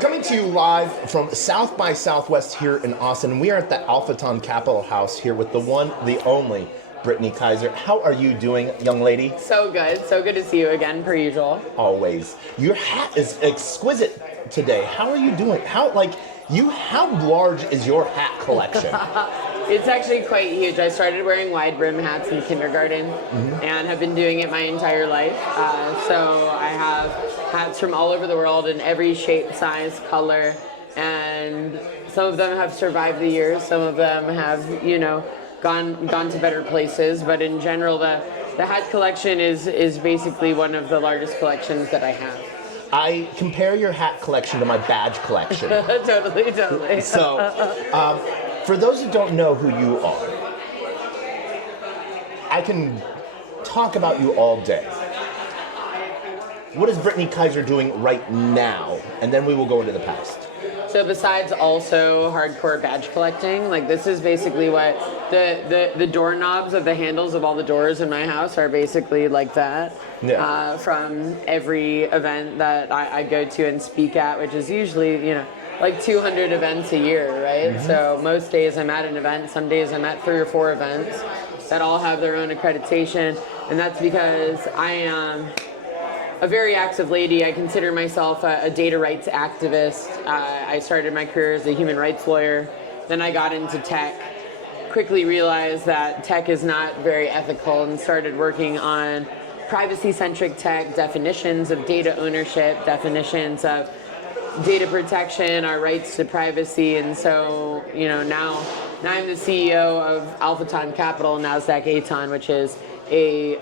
Coming to you live from South by Southwest here in Austin. We are at the AlphaTon Capital House here with the one, the only, Brittany Kaiser. How are you doing, young lady? So good to see you again, per usual. Always. Your hat is exquisite today. How are you doing? How large is your hat collection? It's actually quite huge. I started wearing wide brim hats in kindergarten and have been doing it my entire life. So I have hats from all over the world in every shape, size, color, and some of them have survived the years. Some of them have, gone to better places. But in general, the hat collection is basically one of the largest collections that I have. I compare your hat collection to my badge collection. Totally. So, for those who don't know who you are, I can talk about you all day. What is Brittany Kaiser doing right now? And then we will go into the past. So besides also hardcore badge collecting, this is basically what the doorknobs of the handles of all the doors in my house are basically like that. Yeah. From every event that I go to and speak at, which is usually, 200 events a year, right? Mm-hmm. So most days I'm at an event, some days I'm at 3 or 4 events that all have their own accreditation. And that's because I am a very active lady. I consider myself a data rights activist. I started my career as a human rights lawyer. Then I got into tech, quickly realized that tech is not very ethical and started working on privacy-centric tech, definitions of data ownership, definitions of data protection, our rights to privacy. And so, now I'm the CEO of AlphaTon Capital, NASDAQ Aton, which is a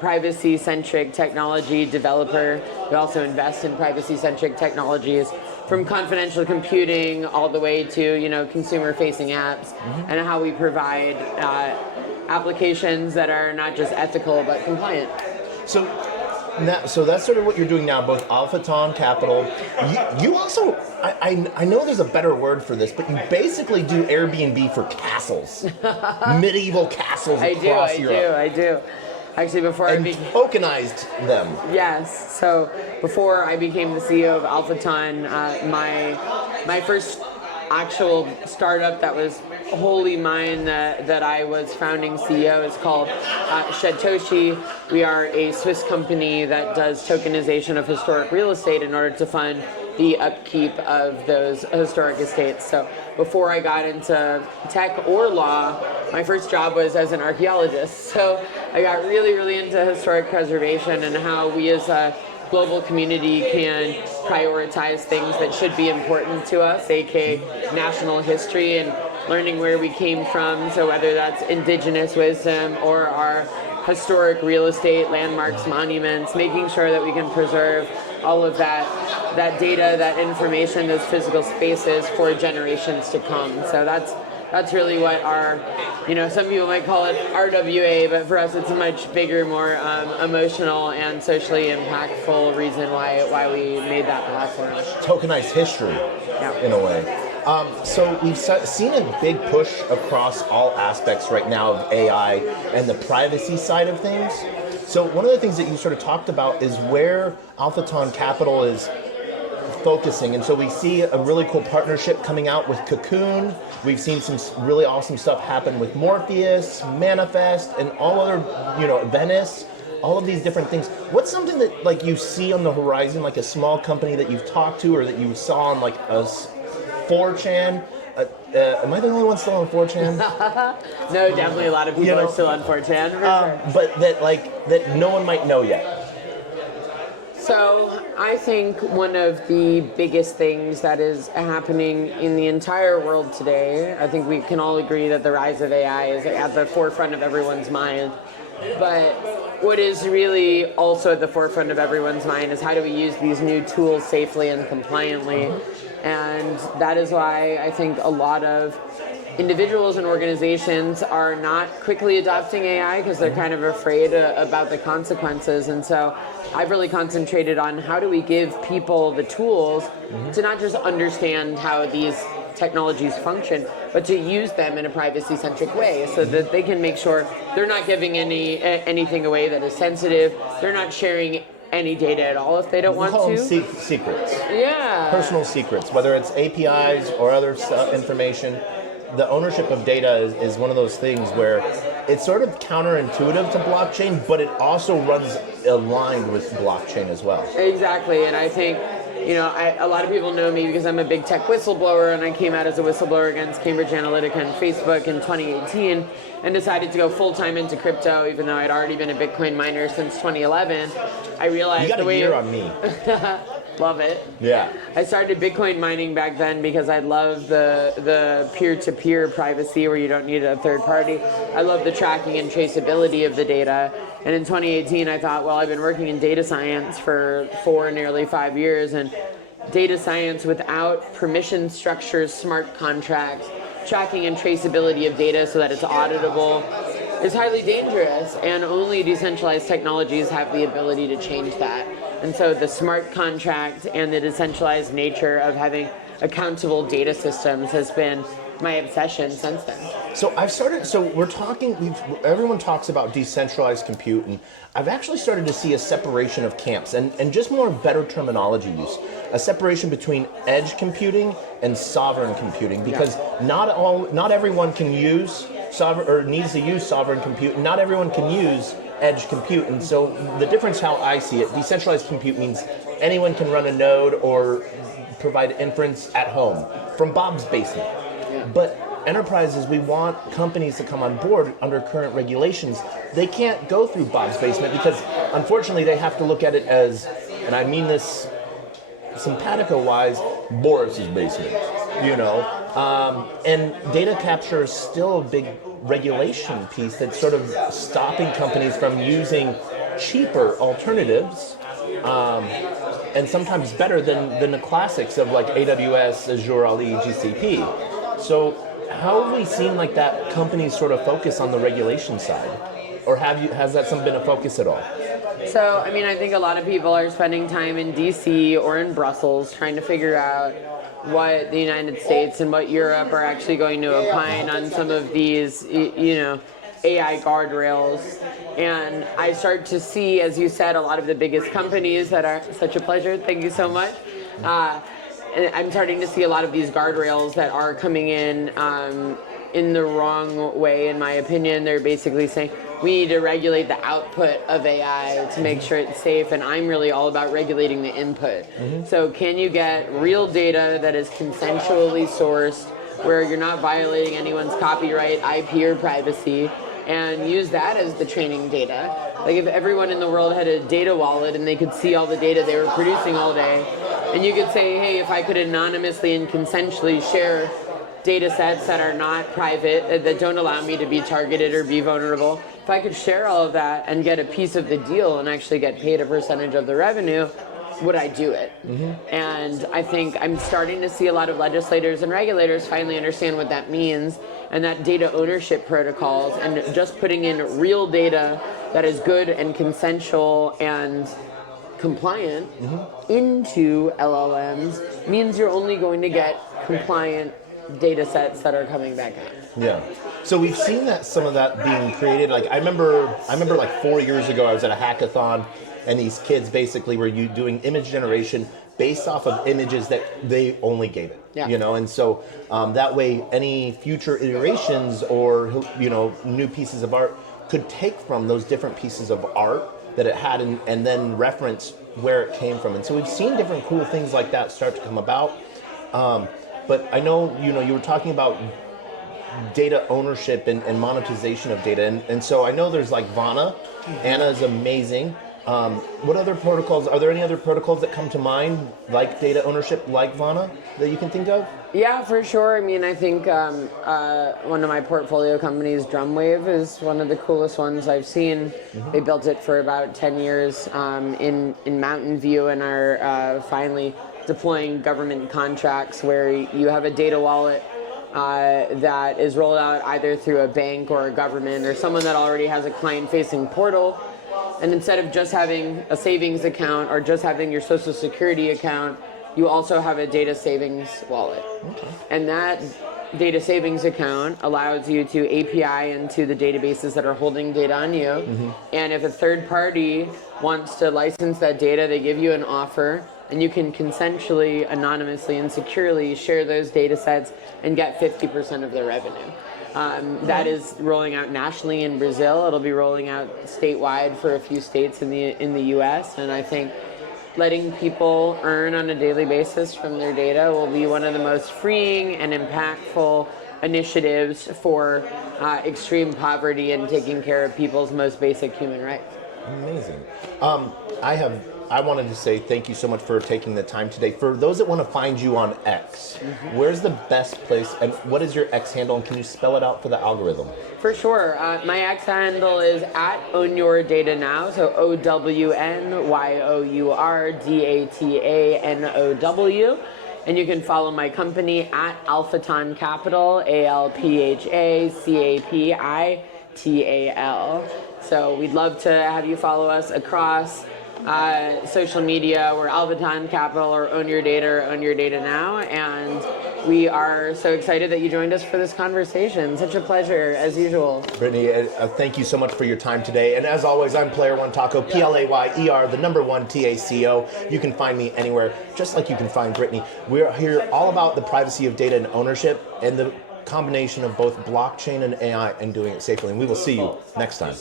privacy-centric technology developer. We also invest in privacy-centric technologies, from confidential computing all the way to consumer-facing apps, and how we provide applications that are not just ethical but compliant. So that's sort of what you're doing now, both AlphaTon Capital. You also, I know there's a better word for this, but you basically do Airbnb for castles, medieval castles across Europe. I do. Actually, before and tokenized them. Yes. So before I became the CEO of AlphaTon, my first actual startup that was wholly mine that I was founding CEO is called Satoshi. We are a Swiss company that does tokenization of historic real estate in order to fund the upkeep of those historic estates. So before I got into tech or law, my first job was as an archaeologist. So I got really, really into historic preservation and how we as a global community can prioritize things that should be important to us, aka national history and learning where we came from. So whether that's indigenous wisdom or our historic real estate, landmarks, monuments, making sure that we can preserve all of that data, that information, those physical spaces for generations to come. So that's really what our, some people might call it RWA, but for us it's a much bigger, more emotional and socially impactful reason why we made that platform. Tokenized history, in a way. So we've seen a big push across all aspects right now of AI and the privacy side of things. So one of the things that you sort of talked about is where AlphaTon Capital is focusing, and so we see a really cool partnership coming out with Cocoon. We've seen some really awesome stuff happen with Morpheus, Manifest, and all other, Venice, all of these different things. What's something that you see on the horizon, like a small company that you've talked to or that you saw on a 4chan? Am I the only one still on 4chan? No, definitely a lot of people are still on 4chan. Sure. But that no one might know yet. So I think one of the biggest things that is happening in the entire world today, I think we can all agree that the rise of AI is at the forefront of everyone's mind. But what is really also at the forefront of everyone's mind is how do we use these new tools safely and compliantly? And that is why I think a lot of individuals and organizations are not quickly adopting AI because they're kind of afraid about the consequences. And so I've really concentrated on how do we give people the tools to not just understand how these technologies function, but to use them in a privacy-centric way so that they can make sure they're not giving anything away that is sensitive. They're not sharing any data at all if they don't want to. Secrets. Yeah. Personal secrets, whether it's APIs or other information. The ownership of data is one of those things where it's sort of counterintuitive to blockchain, but it also runs aligned with blockchain as well. Exactly, and I think, a lot of people know me because I'm a big tech whistleblower, and I came out as a whistleblower against Cambridge Analytica and Facebook in 2018 and decided to go full-time into crypto, even though I'd already been a Bitcoin miner since 2011. I realized you got a year on me. Love it. Yeah. I started Bitcoin mining back then because I love the peer-to-peer privacy where you don't need a third party. I love the tracking and traceability of the data. And in 2018, I thought, well, I've been working in data science for nearly 5 years, and data science without permission structures, smart contracts, tracking and traceability of data so that it's auditable is highly dangerous, and only decentralized technologies have the ability to change that. And so the smart contract and the decentralized nature of having accountable data systems has been my obsession since then. So everyone talks about decentralized compute, and I've actually started to see a separation of camps and just more better terminology use. A separation between edge computing and sovereign computing, because not everyone can use sovereign or needs to use sovereign compute, and not everyone can use edge compute. And so the difference, how I see it, decentralized compute means anyone can run a node or provide inference at home from Bob's basement. But enterprises, we want companies to come on board under current regulations. They can't go through Bob's basement because unfortunately they have to look at it as, and I mean this simpatico-wise, Boris's basement, and data capture is still a big regulation piece that's sort of stopping companies from using cheaper alternatives, and sometimes better than the classics of like AWS, Azure, Ali, GCP. So how have we seen like that companies sort of focus on the regulation side? Or has that been a focus at all? So, I think a lot of people are spending time in DC or in Brussels trying to figure out what the United States and what Europe are actually going to opine on some of these, AI guardrails. And I start to see, as you said, a lot of the biggest companies that are such a pleasure. Thank you so much. And I'm starting to see a lot of these guardrails that are coming in the wrong way, in my opinion. They're basically saying we need to regulate the output of AI to make sure it's safe, and I'm really all about regulating the input. So can you get real data that is consensually sourced, where you're not violating anyone's copyright, IP, or privacy, and use that as the training data? Like if everyone in the world had a data wallet and they could see all the data they were producing all day, and you could say, hey, if I could anonymously and consensually share data sets that are not private, that don't allow me to be targeted or be vulnerable, if I could share all of that and get a piece of the deal and actually get paid a percentage of the revenue, would I do it? And I think I'm starting to see a lot of legislators and regulators finally understand what that means, and that data ownership protocols and just putting in real data that is good and consensual and compliant into LLMs means you're only going to get compliant data sets that are coming back out. Yeah. So we've seen that some of that being created. Like I remember like 4 years ago I was at a hackathon, and these kids basically were doing image generation based off of images that they only gave it. And so that way any future iterations or new pieces of art could take from those different pieces of art that it had and then reference where it came from. And so we've seen different cool things like that start to come about. But I know, you were talking about data ownership and monetization of data. And so I know there's like Vana. Anna is amazing. What other protocols, are there any other protocols that come to mind, like data ownership, like Vana, that you can think of? Yeah, for sure. I think one of my portfolio companies, Drumwave, is one of the coolest ones I've seen. They built it for about 10 years in Mountain View and are finally deploying government contracts where you have a data wallet that is rolled out either through a bank or a government or someone that already has a client-facing portal. And instead of just having a savings account or just having your social security account, you also have a data savings wallet. Okay. And that data savings account allows you to API into the databases that are holding data on you. Mm-hmm. And if a third party wants to license that data, they give you an offer, and you can consensually, anonymously, and securely share those data sets and get 50% of their revenue. That is rolling out nationally in Brazil. It'll be rolling out statewide for a few states in the U.S. And I think letting people earn on a daily basis from their data will be one of the most freeing and impactful initiatives for extreme poverty and taking care of people's most basic human rights. Amazing. I wanted to say thank you so much for taking the time today. For those that want to find you on X, where's the best place, and what is your X handle, and can you spell it out for the algorithm? For sure. My X handle is at OwnYourDataNow, so OwnYourDataNow. And you can follow my company at Alphaton Capital, ALPHACAPITAL. So we'd love to have you follow us across social media. We're Alphaton Capital or Own Your Data or Own Your Data Now, and we are so excited that you joined us for this conversation. Such a pleasure, as usual. Brittany, thank you so much for your time today. And as always, I'm Player One Taco, PLAYER, the number one TACO. You can find me anywhere, just like you can find Brittany. We're here all about the privacy of data and ownership and the combination of both blockchain and AI and doing it safely. And we will see you next time.